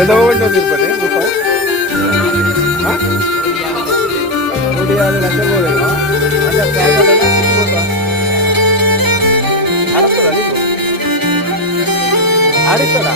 ఎంత పోగొట్టావు తిరుపతి మొత్తం? 150 లక్షలు పోలేదా? అంటే ప్యాకెట్ అడుగుతాడా నీకు? అడుగుతాడా?